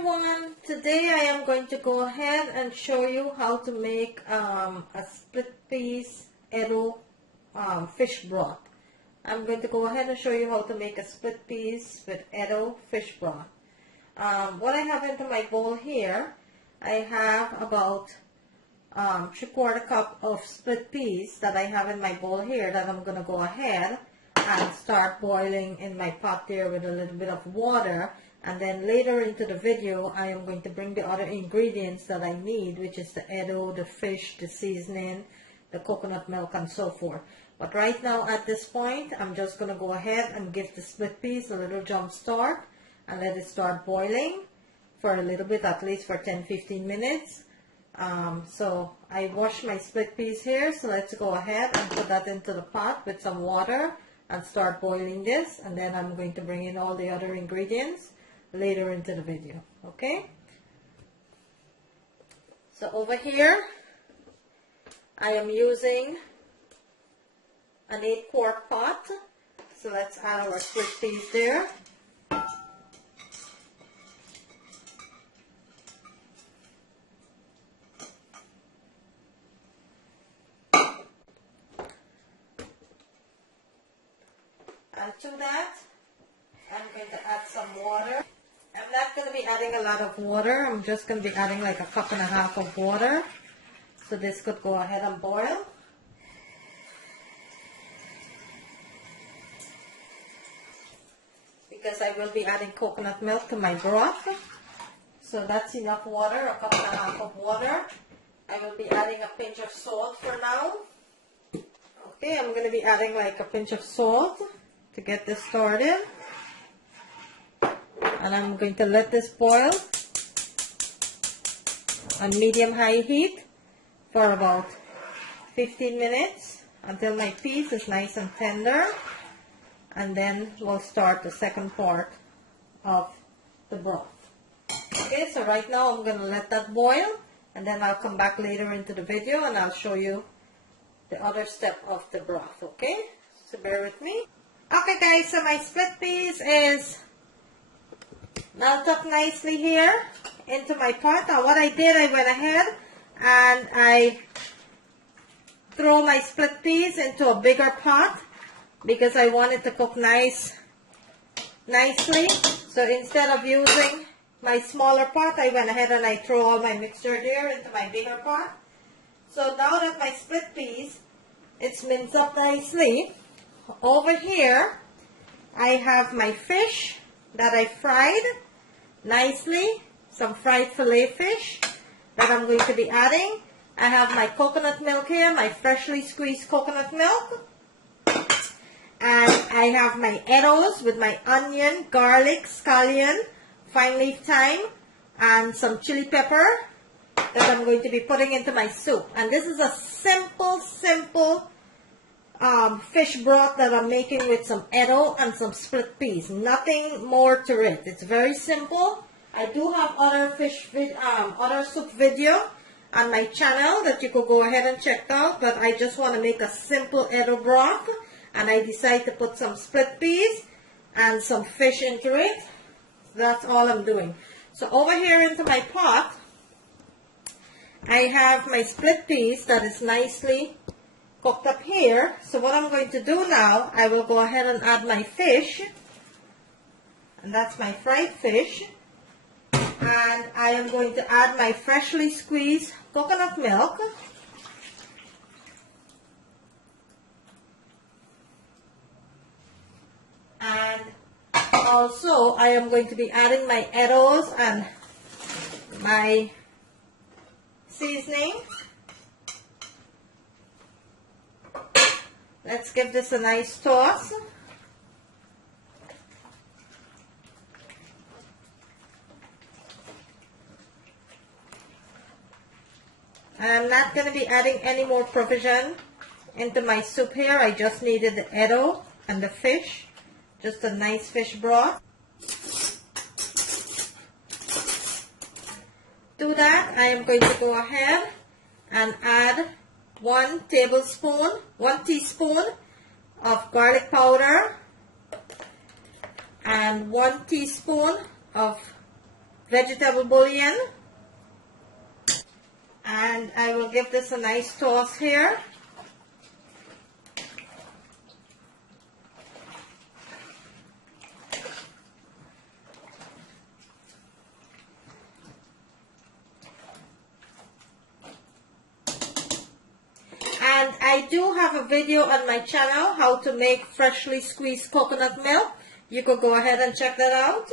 everyone, today I am going to go ahead and show you how to make a split peas Edo fish broth. I'm going to go ahead and show you how to make a split peas with Edo fish broth. What I have into my bowl here, I have about 3/4 cup of split peas that I have in my bowl here that I'm going to go ahead and start boiling in my pot there with a little bit of water. And then later into the video, I am going to bring the other ingredients that I need, which is the Edo, the fish, the seasoning, the coconut milk, and so forth. But right now at this point, I'm just going to go ahead and give the split peas a little jump start and let it start boiling for a little bit, at least for 10-15 minutes. So I washed my split peas here, so let's go ahead and put that into the pot with some water and start boiling this, and then I'm going to bring in all the other ingredients later into the video. Okay, so over here I am using an 8-quart pot, so let's add our split peas there. And to that, I'm going to add some water. I'm not going to be adding a lot of water. I'm just going to be adding like 1.5 cups of water. So this could go ahead and boil. Because I will be adding coconut milk to my broth. So that's enough water, 1.5 cups of water. I will be adding a pinch of salt for now. Okay, I'm going to be adding like a pinch of salt to get this started. And I'm going to let this boil on medium-high heat for about 15 minutes until my peas is nice and tender. And then we'll start the second part of the broth. Okay, so right now I'm going to let that boil, and then I'll come back later into the video and I'll show you the other step of the broth. Okay, so bear with me. Okay guys, so my split peas is melted up nicely here into my pot. Now what I did, I went ahead and I throw my split peas into a bigger pot because I want it to cook nicely. So instead of using my smaller pot, I went ahead and I throw all my mixture there into my bigger pot. So now that my split peas, it's minced up nicely, over here I have my fish that I fried nicely, some fried fillet fish that I'm going to be adding. I have my coconut milk here, my freshly squeezed coconut milk. And I have my Edos with my onion, garlic, scallion, fine leaf thyme, and some chili pepper that I'm going to be putting into my soup. And this is a simple fish broth that I'm making with some Edo and some split peas. Nothing more to it. It's very simple. I do have other other soup video on my channel that you could go ahead and check out, but I just want to make a simple Edo broth, and I decided to put some split peas and some fish into it. That's all I'm doing. So over here into my pot, I have my split peas that is nicely cooked up here. So what I'm going to do now, I will go ahead and add my fish, and that's my fried fish, and I am going to add my freshly squeezed coconut milk, and also I am going to be adding my Edos and my seasoning. Let's give this a nice toss. I'm not going to be adding any more provision into my soup here. I just needed the Edo and the fish. Just a nice fish broth. To that, I am going to go ahead and add 1 teaspoon of garlic powder and 1 teaspoon of vegetable bouillon. And I will give this a nice toss here. And I do have a video on my channel how to make freshly squeezed coconut milk. You could go ahead and check that out.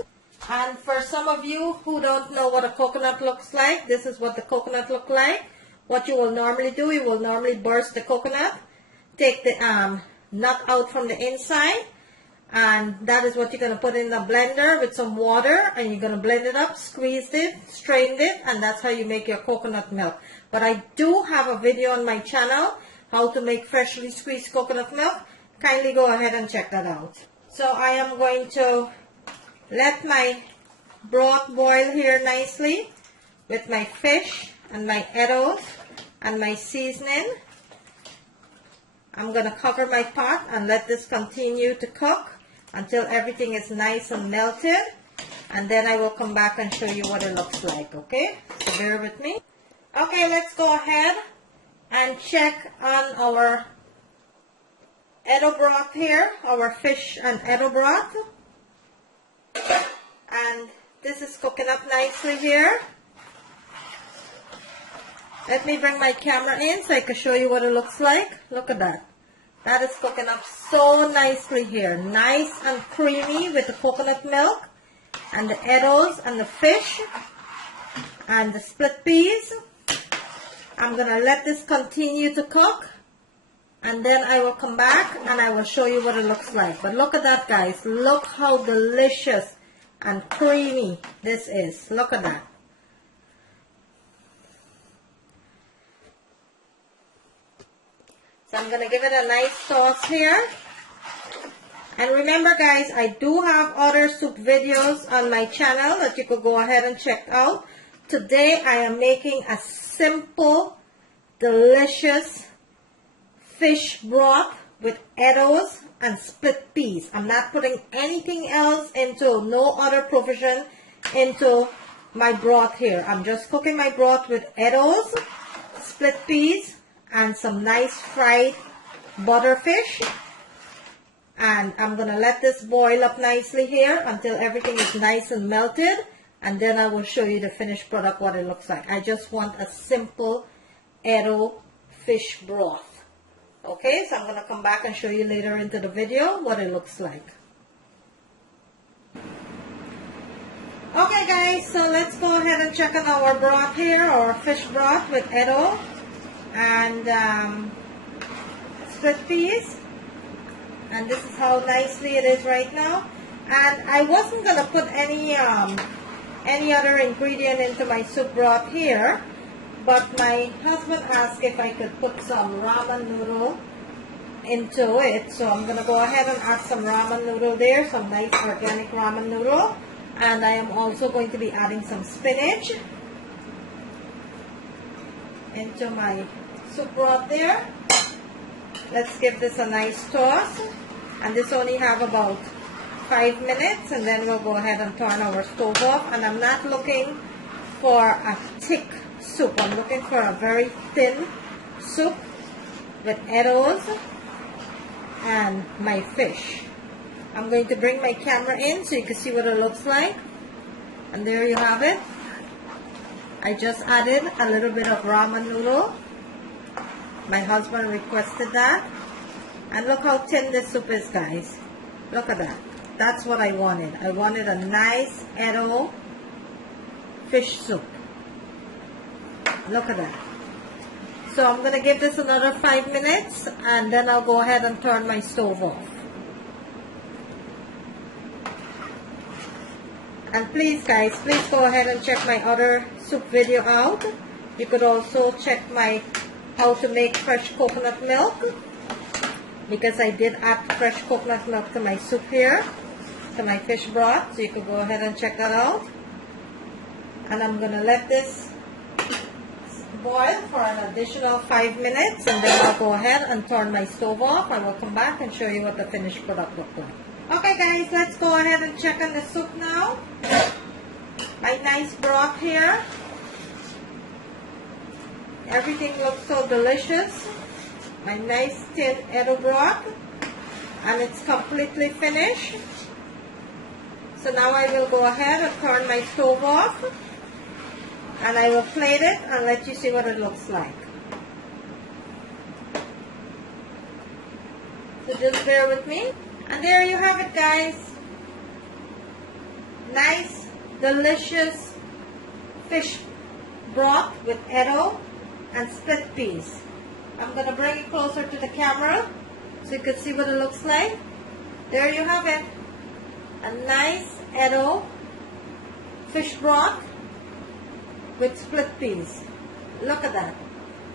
And for some of you who don't know what a coconut looks like, this is what the coconut looks like. What you will normally do, you will normally burst the coconut, take the nut out from the inside, and that is what you're going to put in the blender with some water, and you're going to blend it up, squeeze it, strain it, and that's how you make your coconut milk. But I do have a video on my channel how to make freshly squeezed coconut milk. Kindly go ahead and check that out. So I am going to let my broth boil here nicely with my fish and my arrows and my seasoning. I'm going to cover my pot and let this continue to cook until everything is nice and melted, and then I will come back and show you what it looks like, okay? So bear with me. Okay, let's go ahead and check on our arrow broth here, our fish and arrow broth. And this is cooking up nicely here. Let me bring my camera in so I can show you what it looks like. Look at that. That is cooking up so nicely here. Nice and creamy with the coconut milk and the arrows and the fish and the split peas. I'm going to let this continue to cook, and then I will come back and I will show you what it looks like. But look at that, guys. Look how delicious and creamy this is. Look at that. So I'm going to give it a nice toss here. And remember, guys, I do have other soup videos on my channel that you could go ahead and check out. Today I am making a simple, delicious fish broth with arrows and split peas. I'm not putting anything else into, no other provision into my broth here. I'm just cooking my broth with arrows, split peas, and some nice fried butterfish. And I'm going to let this boil up nicely here until everything is nice and melted. And then I will show you the finished product, what it looks like. I just want a simple arrow fish broth. Okay, so I'm going to come back and show you later into the video what it looks like. Okay, guys, so let's go ahead and check on our broth here, our fish broth with arrow and split peas. And this is how nicely it is right now. And I wasn't going to put any other ingredient into my soup broth here, but my husband asked if I could put some ramen noodle into it. So I'm going to go ahead and add some ramen noodle there, some nice organic ramen noodle. And I am also going to be adding some spinach into my soup broth there. Let's give this a nice toss. And this only have about 5 minutes, and then we'll go ahead and turn our stove off. And I'm not looking for a thick soup. I'm looking for a very thin soup with arrows and my fish. I'm going to bring my camera in so you can see what it looks like. And there you have it. I just added a little bit of ramen noodle. My husband requested that. And look how thin this soup is, guys. Look at that. That's what I wanted. I wanted a nice arrow fish soup. Look at that. So I'm going to give this another 5 minutes, and then I'll go ahead and turn my stove off. And please, guys, please go ahead and check my other soup video out. You could also check my how to make fresh coconut milk, because I did add fresh coconut milk to my soup here, to my fish broth, so you could go ahead and check that out. And I'm going to let this boil for an additional 5 minutes, and then I'll go ahead and turn my stove off. I will come back and show you what the finished product looks like. Okay, guys, let's go ahead and check on the soup now. my nice broth here. Everything looks so delicious. My nice tin Edo broth, and it's completely finished. So now I will go ahead and turn my stove off, and I will plate it and let you see what it looks like. So just bear with me. And there you have it, guys. Nice, delicious fish broth with Edo and split peas. I'm going to bring it closer to the camera so you can see what it looks like. There you have it. A nice Edo fish broth with split peas. Look at that.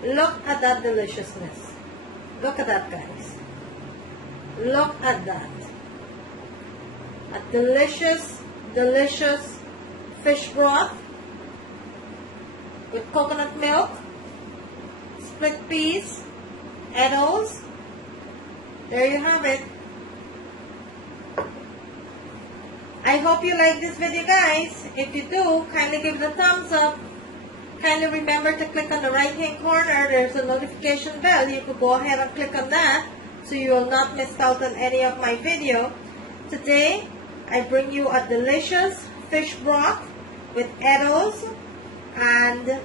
Look at that deliciousness. Look at that, guys. Look at that. A delicious, delicious fish broth with coconut milk, split peas, Edos. There you have it. I hope you like this video, guys. If you do, kindly give it a thumbs up. Kindly remember to click on the right hand corner. There's a notification bell. You could go ahead and click on that so you will not miss out on any of my video. Today, I bring you a delicious fish broth with Edos and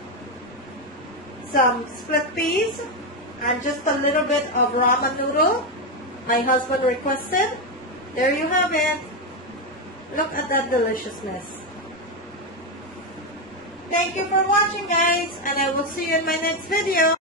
some split peas and just a little bit of ramen noodle my husband requested. There you have it. Look at that deliciousness. Thank you for watching, guys, and I will see you in my next video.